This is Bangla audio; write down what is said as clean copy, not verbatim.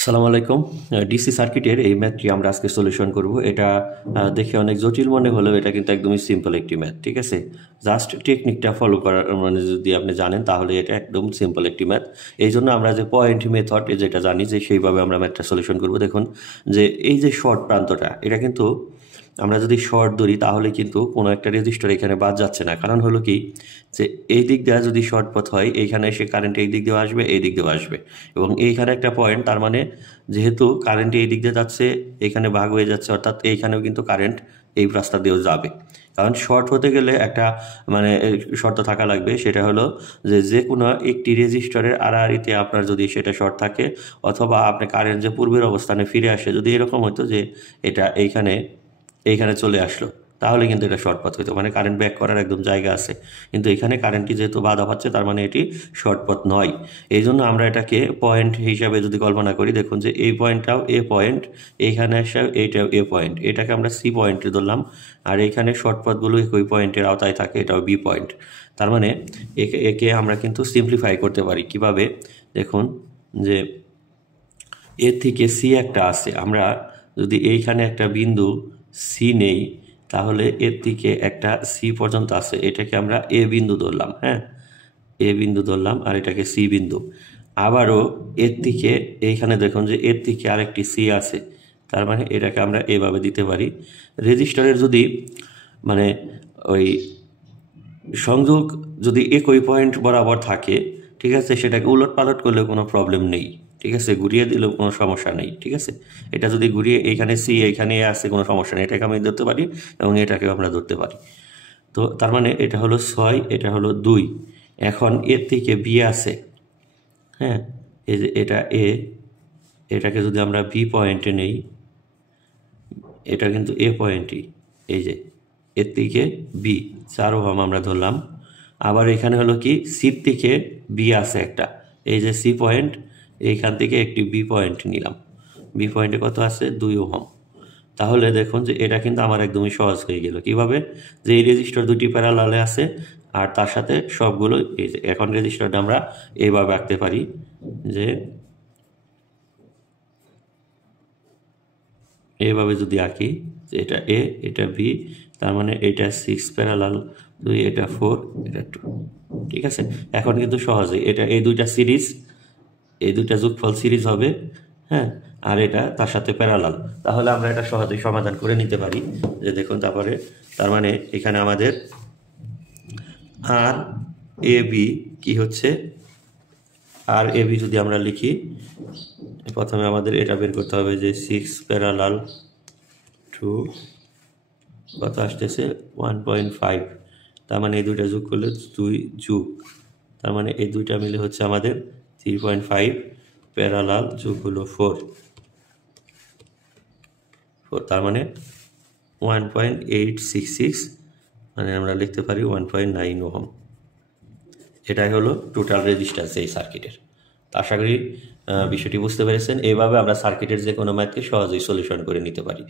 আসসালামু আলাইকুম। ডিসি সার্কিটের এই ম্যাথটি আমরা আজকে সলিউশন করব। এটা দেখে অনেক জটিল মনে হলেও এটা কিন্তু একদমই সিম্পল একটি ম্যাথ, ঠিক আছে? জাস্ট টেকনিকটা ফলো করার মানে যদি আপনি জানেন তাহলে এটা একদম সিম্পল একটি ম্যাথ। এই জন্য আমরা যে পয়েন্ট মেথড যেটা জানি যে সেইভাবে আমরা ম্যাথটা সলিউশন করব। দেখুন যে এই যে শর্ট প্রান্তটা এটা কিন্তু আমরা যদি শর্ট ধরি তাহলে কিন্তু কোনো একটা রেজিস্টার এখানে বাদ যাচ্ছে না। কারণ হলো কি যে এই দিক দিয়ে যদি শর্ট পথ হয় এইখানে এসে কারেন্ট এই দিক দিয়েও আসবে, এই দিক দিয়েও আসবে এবং এইখানে একটা পয়েন্ট, তার মানে যেহেতু কারেন্ট এই দিক দিয়ে যাচ্ছে এখানে ভাগ হয়ে যাচ্ছে, অর্থাৎ এইখানেও কিন্তু কারেন্ট এই রাস্তা দিয়েও যাবে। কারণ শর্ট হতে গেলে একটা মানে শর্ত থাকা লাগবে, সেটা হলো যে কোনো একটি রেজিস্টরের আড়াআড়িতে আপনার যদি সেটা শর্ট থাকে অথবা আপনি কারেন্ট যে পূর্বের অবস্থানে ফিরে আসে, যদি এরকম হতো যে এটা এইখানে চলে আসলো তাহলে কিন্তু এটা শর্ট পথ হইতো, মানে কারেন্ট ব্যাক করার একদম জায়গা আছে। কিন্তু এখানে কারেন্টটি যেহেতু বাধা পাচ্ছে তার মানে এটি শর্ট পথ নয়। এই জন্য আমরা এটাকে পয়েন্ট হিসাবে যদি কল্পনা করি, দেখুন যে এই পয়েন্টটাও এ পয়েন্ট, এইখানে আসা এইটাও এ পয়েন্ট, এটাকে আমরা সি পয়েন্টে ধরলাম। আর এইখানে শর্ট পথগুলো একই পয়েন্টের আওতায় থাকে, এটাও বি পয়েন্ট। তার মানে একে আমরা কিন্তু সিম্পলিফাই করতে পারি কিভাবে, দেখুন যে এর থেকে সি একটা আছে, আমরা যদি এইখানে একটা বিন্দু সি নেই তাহলে এর থেকে একটা সি পর্যন্ত আছে, এটাকে আমরা এ বিন্দু ধরলাম। হ্যাঁ, এ বিন্দু ধরলাম আর এটাকে সি বিন্দু। আবারও এর থেকে এইখানে দেখুন যে এর থেকে আরেকটি সি আছে, তার মানে এটাকে আমরা এভাবে দিতে পারি। রেজিস্টারের যদি মানে ওই সংযোগ যদি একই পয়েন্ট বরাবর থাকে, ঠিক আছে, সেটাকে উলট পালট করলে কোনো প্রবলেম নেই, ঠিক আছে, ঘুরিয়ে দিলেও কোনো সমস্যা নেই, ঠিক আছে। এটা যদি ঘুরিয়ে এইখানে সি এইখানে এ আসে কোনো সমস্যা নেই, এটাকে আমি ধরতে পারি এবং এটাকেও আমরা ধরতে পারি। তো তার মানে এটা হলো 6, এটা হলো 2। এখন এর থেকে বি আছে, হ্যাঁ, এই যে এটা এ, এটাকে যদি আমরা বি পয়েন্টে নেই, এটা কিন্তু এ পয়েন্টই, এই যে এর থেকে বি 4 ওহম আমরা ধরলাম। আবার এখানে হলো কি সির থেকে বি আছে একটা, এই যে সি পয়েন্ট, এইখান থেকে একটি বি পয়েন্ট নিলাম, বি পয়েন্টে কত আছে 2 ওহম। তাহলে দেখুন যে এটা কিন্তু আমার একদমই সহজ হয়ে গেল। কিভাবে? যে এই রেজিস্টার দুটি প্যারালালে আছে আর তার সাথে সবগুলো এই যে, এখন রেজিস্টারটা আমরা এইভাবে আঁকতে পারি যে এইভাবে যদি আঁকি যে এটা এ, এটা বি, তার মানে এটা 6 প্যারালাল 2, এটা 4, এটা 2, ঠিক আছে। এখন কিন্তু সহজে এটা এই দুইটা সিরিজ, এই দুইটা যোগফল সিরিজ হবে, হ্যাঁ, আর এটা তার সাথে প্যারালাল। তাহলে আমরা এটা সহজেই সমাধান করে নিতে পারি। যে দেখুন তারপরে তার মানে এখানে আমাদের আর এ বি কি হচ্ছে, আর এ বি যদি আমরা লিখি, প্রথমে আমাদের এটা বের করতে হবে যে 6 প্যারালাল 2 কত আসতেছে 1.5, তার মানে এই দুইটা যোগ করলে 2 যোগ, তার মানে এই দুইটা মিলে হচ্ছে আমাদের 3.5 প্যারালাল যোগ হলো 4, তার মানে 1.866, মানে আমরা লিখতে পারি 1.9 ওহম। এটাই হলো টোটাল রেজিস্ট্যান্স এই সার্কিটের। আশা করি বিষয়টি বুঝতে পেরেছেন। এইভাবে আমরা সার্কিটের যে কোনো ম্যাথকে সহজেই সলিউশন করে নিতে পারি।